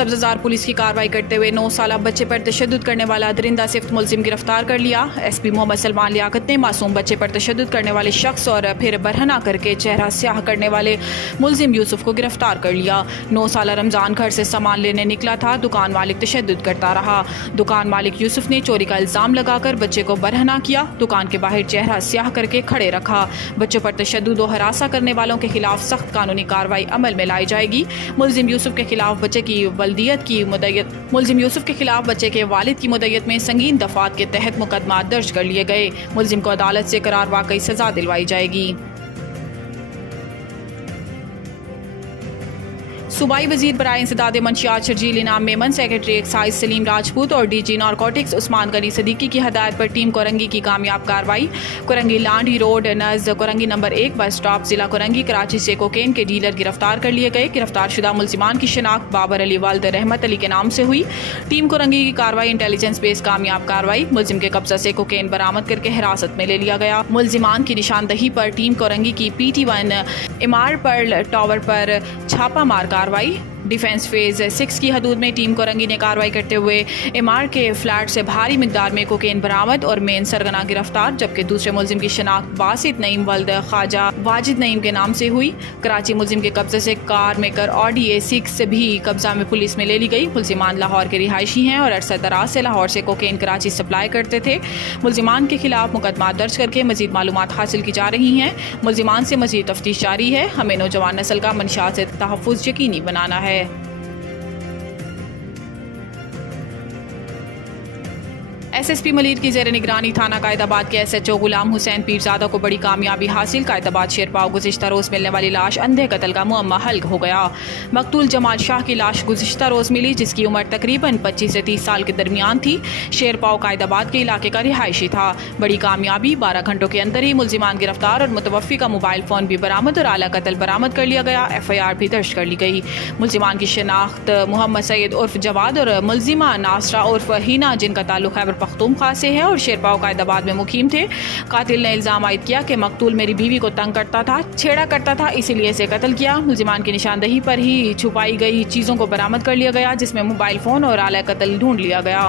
तब्ज़ार police की कार्रवाई करते हुए 9 साल बच्चे पर तशद्दुद करने वाला दरिंदा सिफ्त मुलजिम गिरफ्तार कर लिया। SP मोहम्मद सलमान लियाकत ने मासूम बच्चे पर तशद्दुद करने वाले शख्स और फिर बरहना करके चेहरा स्याह करने वाले मुलजिम यूसुफ को गिरफ्तार कर लिया। 9 साल रमज़ान घर से सामान लेने निकला था। दुकान मालिक तशद्दुद करता रहा। दुकान मालिक यूसुफ ने चोरी का इल्ज़ाम लगाकर बच्चे को बरहना किया। दुकान के बाहर चेहरा स्याह करके खड़े रखा। बच्चों पर तशद्दुद और हरासा करने वालों के खिलाफ सख्त कानूनी कार्रवाई अमल में लाई जाएगी। मुलजिम यूसुफ के खिलाफ बच्चे की वल्दियत की मुलजिम यूसुफ के खिलाफ बच्चे के वालिद की मुद्दत में संगीन दफात के तहत मुकदमा दर्ज कर लिए गए। मुलजिम को अदालत से करार वाकई सजा दिलवाई जाएगी। सूबाई वजीर बराए इंसदाद मंशियात शर्जील इनाम मेमन, सेक्रेटरी एक्साइज सलीम राजपूत और DG नारकोटिक्स उस्मान गनी सदीकी की हदायत पर टीम कोरंगी की कामयाब कार्रवाई। कोरंगी लांडी रोड नज़ कोरंगी नंबर 1 बस स्टॉप जिला कोरंगी कराची से कोकेन के डीलर गिरफ्तार कर लिए गए। गिरफ्तार शुदा मुलजिमान की शिनाख्त बाबर अली वल्द रहमत अली के नाम से हुई। टीम कोरंगी की कार्रवाई इंटेलिजेंस बेस्ड कामयाब कार्रवाई। मुलजिम के कब्जा से कोकेन बरामद करके हिरासत में ले लिया गया। मुलजिमान की निशानदही पर टीम कोरंगी की PT1 इमार पर्ल टावर पर छापा मार कार्रवाई। डिफेंस फेज 6 की हदूद में टीम कोरंगी ने कार्रवाई करते हुए इमार के फ्लैट से भारी मिकदार में कोकेन बरामद और मेन सरगना गिरफ्तार, जबकि दूसरे मुलजिम की शिनाख्त बासित नईम वल्द ख्वाजा वाजिद नईम के नाम से हुई। कराची मुलजिम के कब्जे से कार मेकर Audi A6 भी कब्जा में पुलिस में ले ली गई। मुलजिमान लाहौर के रिहायशी हैं और अरसा दराज से लाहौर से कोकेन कराची सप्लाई करते थे। मुलजिमान के खिलाफ मुकदमा दर्ज करके मजीद मालूमात हासिल की जा रही हैं। मुलजिमान से मजीद तफ्तीश जारी है। हमें नौजवान नस्ल का मंशियात से तहफ़्फ़ुज़ यकीनी बनाना है। SSP मलीर की ज़ेर निगरानी थाना कायदाबाद के SHO गुलाम हुसैन पीरज़ादा को बड़ी कामयाबी हासिल। कायदाबाद शेरपाव गुज़िश्ता रोज़ मिलने वाली लाश अंधे कत्ल का मुअम्मा हल हो गया। मकतूल जमाल शाह की लाश गुज़िश्ता रोज़ मिली, जिसकी उम्र तकरीबन 25 से 30 साल के दरमियान थी। शेरपाव कायदाबाद के इलाके का रिहायशी था। बड़ी कामयाबी, 12 घंटों के अंदर ही मुलजिमान गिरफ्तार और मुतवफ़्फ़ी का मोबाइल फ़ोन भी बरामद और आला कत्ल बरामद कर लिया गया। FIR भी दर्ज कर ली गई। मुलजिमान की शिनाख्त मोहम्मद सैयद उर्फ जवाद और मुलजिमा नासरा उर्फ हीना, जिनका ताल्लुक खैबर पख्तूनख्वा से है और शेरपाव कायदाबाद में मुकीम थे। कातिल ने इल्ज़ाम आयद किया कि मकतूल मेरी बीवी को तंग करता था, छेड़ा करता था, इसीलिए इसे कत्ल किया। मुलजिमान की निशानदही पर ही छुपाई गई चीज़ों को बरामद कर लिया गया, जिसमें मोबाइल फ़ोन और आला कत्ल ढूंढ लिया गया।